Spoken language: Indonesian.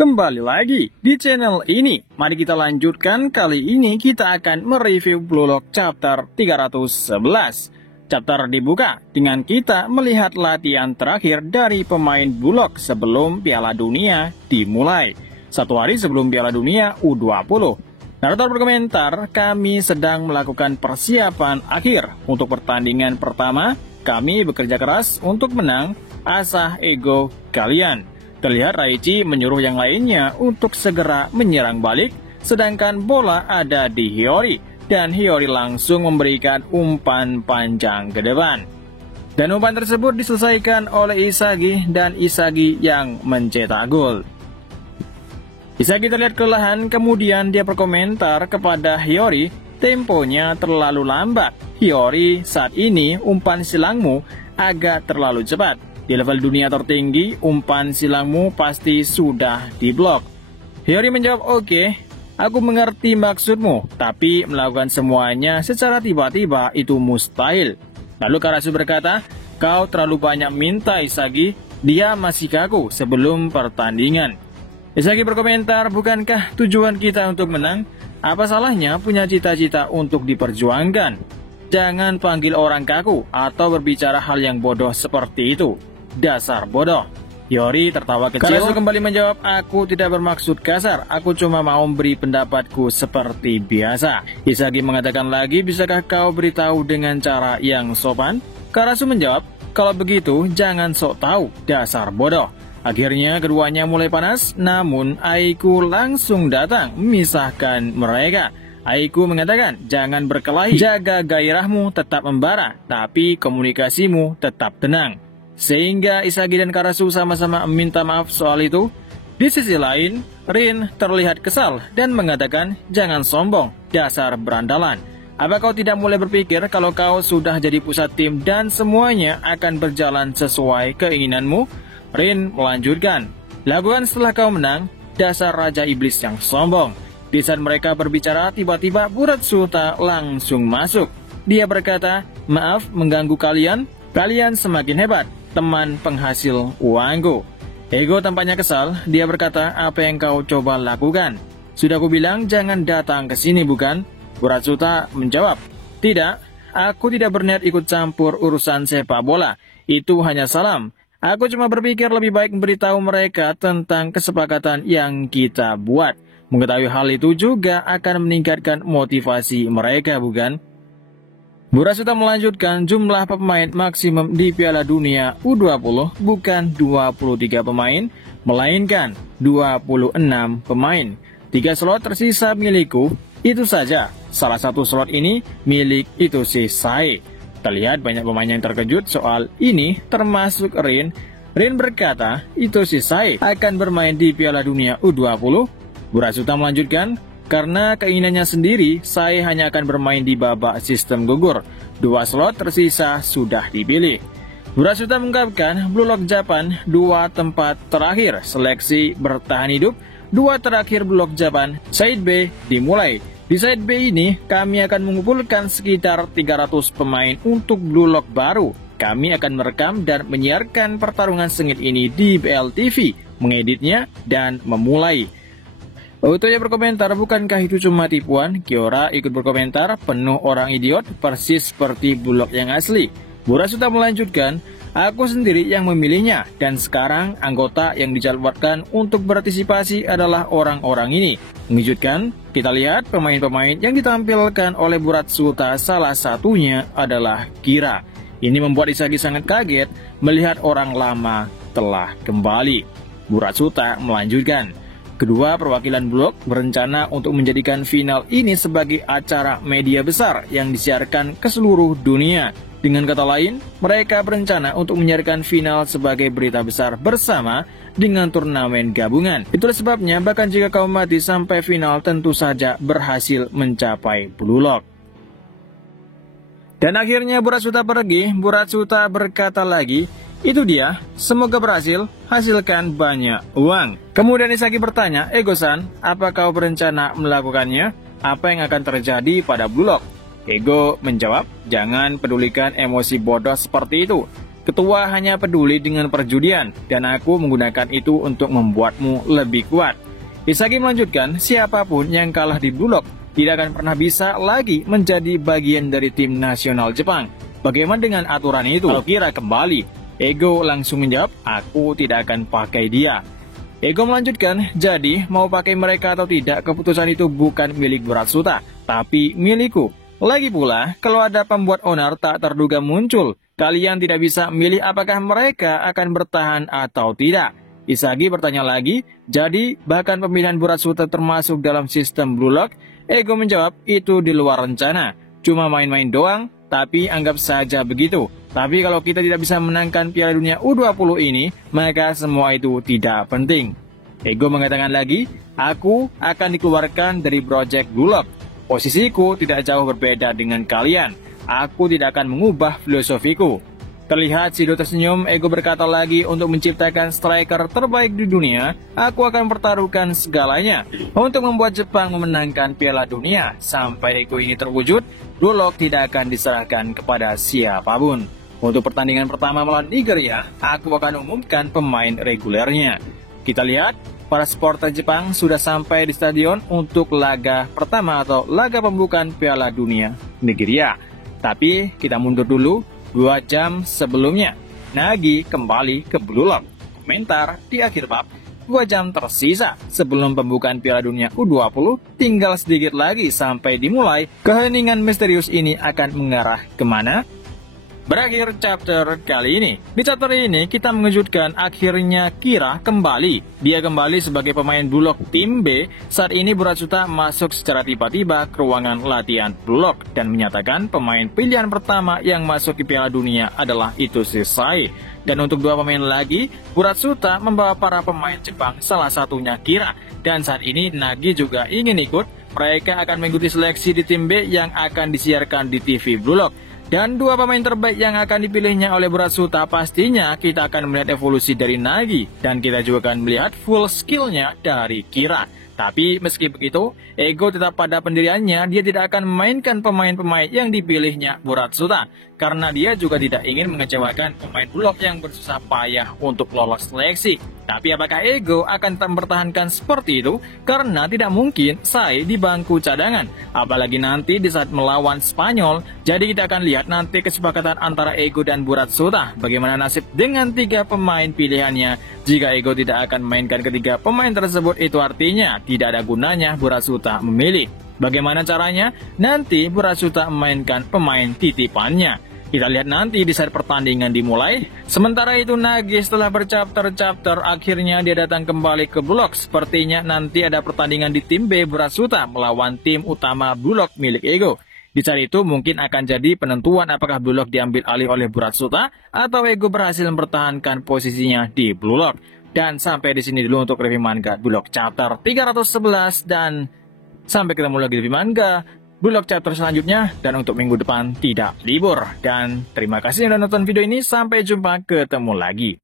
Kembali lagi di channel ini. Mari kita lanjutkan. Kali ini kita akan mereview Blue Lock chapter 311. Chapter dibuka dengan kita melihat latihan terakhir dari pemain Blue Lock sebelum Piala Dunia dimulai. Satu hari sebelum Piala Dunia U20. Narator berkomentar, kami sedang melakukan persiapan akhir untuk pertandingan pertama. Kami bekerja keras untuk menang, asah ego kalian. Terlihat Raichi menyuruh yang lainnya untuk segera menyerang balik, sedangkan bola ada di Hiyori, dan Hiyori langsung memberikan umpan panjang ke depan. Dan umpan tersebut diselesaikan oleh Isagi, dan Isagi yang mencetak gol. Isagi terlihat kelelahan, kemudian dia berkomentar kepada Hiyori, temponya terlalu lambat. Hiyori, saat ini umpan silangmu agak terlalu cepat. Di level dunia tertinggi, umpan silangmu pasti sudah diblok. Hiyori menjawab, oke, aku mengerti maksudmu, tapi melakukan semuanya secara tiba-tiba itu mustahil. Lalu Karasu berkata, kau terlalu banyak minta Isagi, dia masih kaku sebelum pertandingan. Isagi berkomentar, bukankah tujuan kita untuk menang? Apa salahnya punya cita-cita untuk diperjuangkan? Jangan panggil orang kaku atau berbicara hal yang bodoh seperti itu. Dasar bodoh. Hiyori tertawa kecil. Karasu kembali menjawab, aku tidak bermaksud kasar, aku cuma mau beri pendapatku seperti biasa. Isagi mengatakan lagi, bisakah kau beritahu dengan cara yang sopan? Karasu menjawab, kalau begitu jangan sok tahu, dasar bodoh. Akhirnya keduanya mulai panas, namun Aiku langsung datang memisahkan mereka. Aiku mengatakan, jangan berkelahi, jaga gairahmu tetap membara, tapi komunikasimu tetap tenang. Sehingga Isagi dan Karasu sama-sama meminta maaf soal itu. Di sisi lain, Rin terlihat kesal dan mengatakan, jangan sombong, dasar berandalan. Apa kau tidak mulai berpikir kalau kau sudah jadi pusat tim dan semuanya akan berjalan sesuai keinginanmu? Rin melanjutkan, lakukan setelah kau menang, dasar raja iblis yang sombong. Di saat mereka berbicara, tiba-tiba Buratsuta langsung masuk. Dia berkata, maaf mengganggu kalian, kalian semakin hebat. Teman penghasil uangku. Ego tampaknya kesal, dia berkata, apa yang kau coba lakukan? Sudah aku bilang jangan datang ke sini bukan? Buratsuta menjawab, tidak, aku tidak berniat ikut campur urusan sepak bola, itu hanya salam. Aku cuma berpikir lebih baik memberitahu mereka tentang kesepakatan yang kita buat. Mengetahui hal itu juga akan meningkatkan motivasi mereka bukan? Buratsuta melanjutkan, jumlah pemain maksimum di Piala Dunia U20 bukan 23 pemain, melainkan 26 pemain. 3 slot tersisa milikku, itu saja. Salah satu slot ini milik itu si Sai. Terlihat banyak pemain yang terkejut soal ini, termasuk Rin. Rin berkata, itu si Sai akan bermain di Piala Dunia U20. Buratsuta melanjutkan, karena keinginannya sendiri, Sai hanya akan bermain di babak sistem gugur. 2 slot tersisa sudah dipilih. Buratsuta mengungkapkan, Blue Lock Japan 2 tempat terakhir seleksi bertahan hidup, 2 terakhir Blue Lock Japan, Side B dimulai. Di Side B ini, kami akan mengumpulkan sekitar 300 pemain untuk Blue Lock baru. Kami akan merekam dan menyiarkan pertarungan sengit ini di BLTV, mengeditnya, dan memulai. Otoya berkomentar, bukankah itu cuma tipuan? Kiora ikut berkomentar, penuh orang idiot, persis seperti Blue Lock yang asli. Buratsuta melanjutkan, aku sendiri yang memilihnya, dan sekarang anggota yang dijadwalkan untuk berpartisipasi adalah orang-orang ini. Mengejutkan, kita lihat pemain-pemain yang ditampilkan oleh Buratsuta, salah satunya adalah Kira. Ini membuat Isagi sangat kaget melihat orang lama telah kembali. Buratsuta melanjutkan, kedua perwakilan Blue Lock berencana untuk menjadikan final ini sebagai acara media besar yang disiarkan ke seluruh dunia. Dengan kata lain, mereka berencana untuk menyiarkan final sebagai berita besar bersama dengan turnamen gabungan. Itulah sebabnya bahkan jika kau mati sampai final tentu saja berhasil mencapai Blue Lock. Dan akhirnya Buratsuta pergi. Buratsuta berkata lagi, itu dia, semoga berhasil, hasilkan banyak uang. Kemudian Isagi bertanya, Ego-san, apa kau berencana melakukannya? Apa yang akan terjadi pada Blue Lock? Ego menjawab, jangan pedulikan emosi bodoh seperti itu. Ketua hanya peduli dengan perjudian, dan aku menggunakan itu untuk membuatmu lebih kuat. Isagi melanjutkan, siapapun yang kalah di Blue Lock tidak akan pernah bisa lagi menjadi bagian dari tim nasional Jepang. Bagaimana dengan aturan itu? Kalau Kira kembali, Ego langsung menjawab, aku tidak akan pakai dia. Ego melanjutkan, jadi mau pakai mereka atau tidak, keputusan itu bukan milik Buratsuta, tapi milikku. Lagi pula, kalau ada pembuat onar tak terduga muncul, kalian tidak bisa milih apakah mereka akan bertahan atau tidak. Isagi bertanya lagi, jadi bahkan pemilihan Buratsuta termasuk dalam sistem Blue Lock? Ego menjawab, itu di luar rencana, cuma main-main doang, tapi anggap saja begitu. Tapi kalau kita tidak bisa menangkan Piala Dunia U20 ini, maka semua itu tidak penting. Ego mengatakan lagi, aku akan dikeluarkan dari Project Blue Lock. Posisiku tidak jauh berbeda dengan kalian. Aku tidak akan mengubah filosofiku. Terlihat Shido tersenyum, Ego berkata lagi, untuk menciptakan striker terbaik di dunia, aku akan pertaruhkan segalanya untuk membuat Jepang memenangkan Piala Dunia. Sampai Ego ini terwujud, Blue Lock tidak akan diserahkan kepada siapapun. Untuk pertandingan pertama melawan Nigeria, aku akan umumkan pemain regulernya. Kita lihat, para supporter Jepang sudah sampai di stadion untuk laga pertama atau laga pembukaan Piala Dunia Nigeria. Tapi kita mundur dulu 2 jam sebelumnya. Nagi kembali ke Blue Lock. Komentar di akhir bab. 2 jam tersisa sebelum pembukaan Piala Dunia U20, tinggal sedikit lagi sampai dimulai. Keheningan misterius ini akan mengarah kemana? Berakhir chapter kali ini. Di chapter ini kita mengejutkan, akhirnya Kira kembali. Dia kembali sebagai pemain Blue Lock tim B. Saat ini Buratsuta masuk secara tiba-tiba ke ruangan latihan Blue Lock dan menyatakan pemain pilihan pertama yang masuk ke Piala Dunia adalah Itoshi Sai. Dan untuk 2 pemain lagi, Buratsuta membawa para pemain Jepang, salah satunya Kira. Dan saat ini Nagi juga ingin ikut. Mereka akan mengikuti seleksi di tim B yang akan disiarkan di TV Blue Lock. Dan 2 pemain terbaik yang akan dipilihnya oleh Buratsuta, pastinya kita akan melihat evolusi dari Nagi. Dan kita juga akan melihat full skillnya dari Kira. Tapi meski begitu, Ego tetap pada pendiriannya, dia tidak akan memainkan pemain-pemain yang dipilihnya Buratsuta. Karena dia juga tidak ingin mengecewakan pemain Blue Lock yang bersusah payah untuk lolos seleksi. Tapi apakah Ego akan tetap mempertahankan seperti itu? Karena tidak mungkin Sai di bangku cadangan. Apalagi nanti di saat melawan Spanyol. Jadi kita akan lihat nanti kesepakatan antara Ego dan Buratsuta. Bagaimana nasib dengan 3 pemain pilihannya. Jika Ego tidak akan memainkan ketiga pemain tersebut, itu artinya tidak ada gunanya Buratsuta memilih. Bagaimana caranya? Nanti Buratsuta memainkan pemain titipannya. Kita lihat nanti di saat pertandingan dimulai. Sementara itu Nagi setelah berchapter-chapter akhirnya dia datang kembali ke Blue Lock. Sepertinya nanti ada pertandingan di tim B Buratsuta melawan tim utama Blue Lock milik Ego. Di saat itu mungkin akan jadi penentuan apakah Blue Lock diambil alih oleh Buratsuta atau Ego berhasil mempertahankan posisinya di Blue Lock. Dan sampai di sini dulu untuk review manga Blue Lock chapter 311, dan sampai ketemu lagi di review manga Blue Lock chapter selanjutnya, dan untuk minggu depan tidak libur. Dan terima kasih yang sudah nonton video ini, sampai jumpa, ketemu lagi.